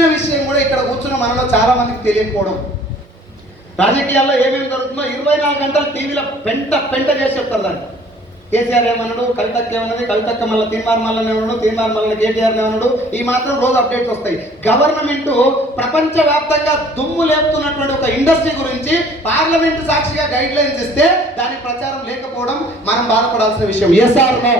ఇచ్చిన విషయం కూడా ఇక్కడ కూర్చున్న మనలో చాలా మందికి తెలియకపోవడం. రాజకీయాల్లో ఏమేమి జరుగుతుందో 24 గంటలు టీవీలో పెంట పెంట చేసి చెప్తారు. దాన్ని కేసీఆర్ ఏమన్నాడు, కవితక్క ఏమన్నది, కవితక్క మళ్ళీ తీన్మార్ మల్లనే ఉన్నాడు, తీన్మార్ మల్లన కేటీఆర్ ఏమన్నాడు, ఈ మాత్రం రోజు అప్డేట్స్ వస్తాయి. గవర్నమెంట్ ప్రపంచవ్యాప్తంగా దుమ్ము లేపుతున్నటువంటి ఒక ఇండస్ట్రీ గురించి పార్లమెంట్ సాక్షిగా గైడ్ లైన్స్ ఇస్తే దాని ప్రచారం లేకపోవడం మనం బాధపడాల్సిన విషయం. Yes or no?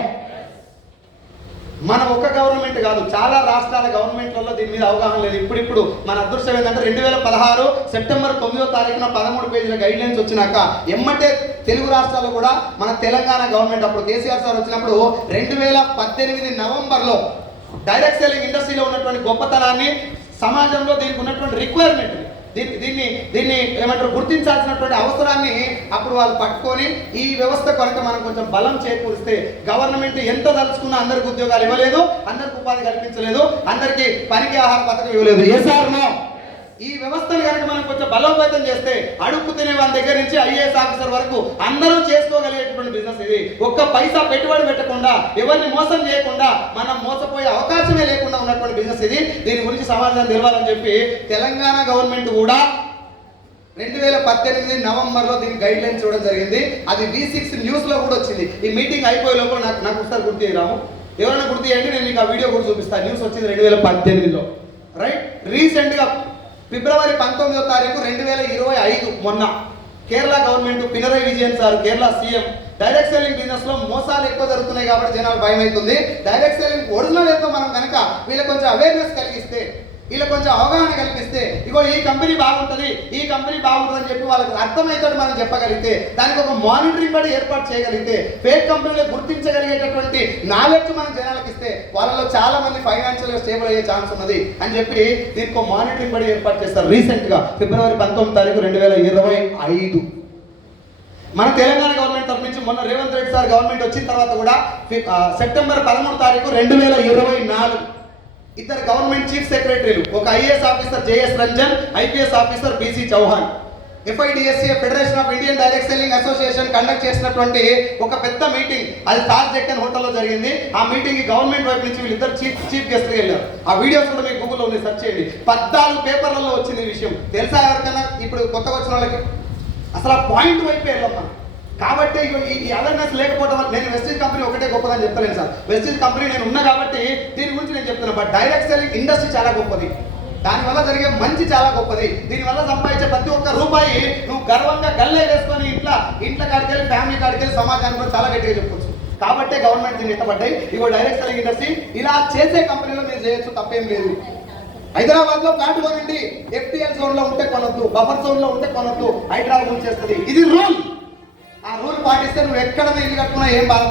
మన ఒక్క గవర్నమెంట్ కాదు, చాలా రాష్ట్రాల గవర్నమెంట్లలో దీని మీద అవగాహన లేదు. ఇప్పుడు మన అదృష్టం ఏంటంటే 2016 సెప్టెంబర్ 9వ తారీఖున 13 పేజీల గైడ్ లైన్స్ వచ్చినాక ఎమ్మటే తెలుగు రాష్ట్రాల్లో కూడా మన తెలంగాణ గవర్నమెంట్ అప్పుడు కేసీఆర్ సార్ వచ్చినప్పుడు 2018 నవంబర్లో డైరెక్ట్ సెల్లింగ్ ఇండస్ట్రీలో ఉన్నటువంటి గొప్పతనాన్ని, సమాజంలో దీనికి ఉన్నటువంటి రిక్వైర్మెంట్, దీన్ని ఏమంటారు గుర్తించాల్సినటువంటి అవసరాన్ని అప్పుడు వాళ్ళు పట్టుకొని ఈ వ్యవస్థ కొరకు మనం కొంచెం బలం చేకూరిస్తే, గవర్నమెంట్ ఎంత తలుచుకున్నా అందరికి ఉద్యోగాలు ఇవ్వలేదు, అందరికి ఉపాధి కల్పించలేదు, అందరికి పనికి ఆహార పథకం ఇవ్వలేదు. Yes or no? ఈ వ్యవస్థను కనుక మనం కొంచెం బలోపేతం చేస్తే అడుక్కు తినే వాళ్ళ దగ్గర నుంచి ఐఏఎస్ ఆఫీసర్ వరకు అందరూ చేసుకోగలిగేటువంటి బిజినెస్ ఇది. ఒక్క పైసా పెట్టుబడి పెట్టకుండా, ఎవరిని మోసం చేయకుండా, మనం మోసపోయే అవకాశమే లేకుండా ఉన్నటువంటి బిజినెస్ ఇది. దీని గురించి సమాజాన్ని తెలవాలని చెప్పి తెలంగాణ గవర్నమెంట్ కూడా 2018 నవంబర్లో దీనికి గైడ్ లైన్స్ చూడడం జరిగింది. అది V6 న్యూస్లో కూడా వచ్చింది. ఈ మీటింగ్ అయిపోయే లోపల నాకు ఒకసారి గుర్తు చేయరాము, ఎవరైనా గుర్తు చేయండి, నేను మీకు ఆ వీడియో కూడా చూపిస్తాను. న్యూస్ వచ్చింది 2018లో, రైట్? రీసెంట్గా ఫిబ్రవరి 19వ తారీఖు 2025 మొన్న Kerala government Pinarayi Vijayan sir, Kerala CM, direct selling business లో మోసాలు ఎక్కువ జరుగుతున్నాయి కాబట్టి జనాలు భయం అవుతుంది, డైరెక్ట్ సెల్లింగ్ ఒరిజినల్ ఎంతో మనం కనుక వీళ్ళకి కొంచెం అవేర్నెస్ కలిగిస్తే, వీళ్ళకి కొంచెం అవగాహన కల్పిస్తే, ఇగో ఈ కంపెనీ బాగుంటుంది, ఈ కంపెనీ బాగుంటుంది అని చెప్పి వాళ్ళకి అర్థమవుతాడు మనం చెప్పగలిగితే, దానికి ఒక మానిటరింగ్ బడి ఏర్పాటు చేయగలిగితే, ఫేక్ కంపెనీలు గుర్తించగలిగేటటువంటి నాలెడ్జ్ మనం జనాలకు ఇస్తే వాళ్ళలో చాలా మంది ఫైనాన్షియల్ గా స్టేబుల్ అయ్యే ఛాన్స్ ఉన్నది అని చెప్పి దీనికి ఒక మానిటరింగ్ బడి ఏర్పాటు చేస్తారు. రీసెంట్ గా ఫిబ్రవరి 19వ తారీఖు 2025 మన తెలంగాణ గవర్నమెంట్ తరఫు నుంచి మొన్న రేవంత్ రెడ్డి సార్ గవర్నమెంట్ వచ్చిన తర్వాత కూడా సెప్టెంబర్ 13వ తారీఖు 2024 ఇద్దరు గవర్నమెంట్ చీఫ్ సెక్రటరీలు, ఒక IAS officer JS Ranjan, IPS officer BC Chauhan, FIDSA federation of Indian direct selling association conduct చేసినటువంటి ఒక పెద్ద మీటింగ్, అది తాజ్ డెక్కన్ హోటల్లో జరిగింది. ఆ మీటింగ్ గవర్నమెంట్ వైపు నుంచి వీళ్ళిద్దరు చీఫ్ గెస్ట్ వెళ్ళారు. ఆ వీడియోస్ కూడా మీకు గూగుల్లో ఉంది, సెర్చ్ చేయండి. 14 పేపర్లలో వచ్చింది ఈ విషయం. తెలుసా ఎవరికైనా? ఇప్పుడు కొత్తగా వచ్చిన వాళ్ళకి అసలు ఆ పాయింట్ వైపు వెళ్ళాం మనం. కాబట్టి ఈ అవేర్నెస్ లేకపోవడం వల్ల, నేను వెస్టీజ్ కంపెనీ ఒకటే గొప్పదని చెప్తలేను సార్, వెస్టీజ్ కంపెనీ నేను ఉన్నా కాబట్టి దీని గురించి నేను చెప్తున్నాను. బట్ డైరెక్ట్ సెల్లింగ్ ఇండస్ట్రీ చాలా గొప్పది, దానివల్ల జరిగే మంచి చాలా గొప్పది, దీనివల్ల సంపాదించే ప్రతి ఒక్క రూపాయి నువ్వు గర్వంగా గల్లే వేసుకొని ఇంట్లో కాడికెళ్ళి, ఫ్యామిలీ కాడికెళ్ళి, సమాజానికి కూడా చాలా గట్టిగా చెప్పొచ్చు. కాబట్టే గవర్నమెంట్ దీన్ని ఇష్టపడ్డాయి. ఇగో డైరెక్ట్ సెల్లింగ్ ఇండస్ట్రీ ఇలా చేసే కంపెనీలో మీరు చేయొచ్చు, తప్పేం లేదు. హైదరాబాద్ లో ప్లాంట్ కొనండి, FTL జోన్ లో ఉంటే కొనొద్దు, బఫర్ జోన్ లో ఉంటే కొనొద్దు, హైదరాబాద్ చేస్తుంది. ఇది రూల్. ఆ రూల్ పాటిస్తే నువ్వు ఎక్కడైనా ఇల్లు కట్టుకున్నా ఏం బాధ